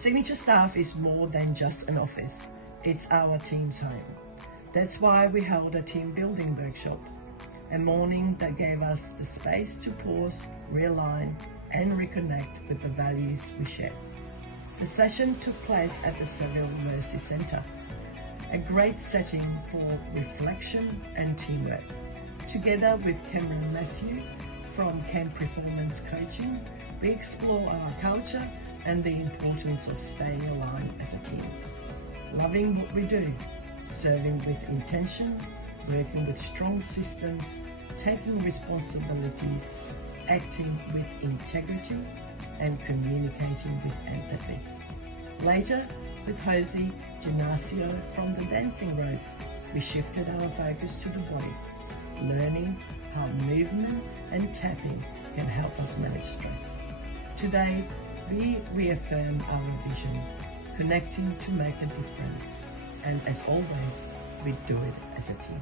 Signature Staff is more than just an office, it's our team's home. That's why we held a team building workshop, a morning that gave us the space to pause, realign and reconnect with the values we share. The session took place at the Seville Mercy Centre, a great setting for reflection and teamwork. Together with Cameron Matthew from Camp Performance Coaching, we explore our culture and the importance of staying aligned as a team. Loving what we do, serving with intention, working with strong systems, taking responsibilities, acting with integrity, and communicating with empathy. Later, with Rose Genesio from the Dancing Rose, we shifted our focus to the body, learning how movement and tapping can help us manage stress. Today, we reaffirm our vision, connecting to make a difference. And as always, we do it as a team.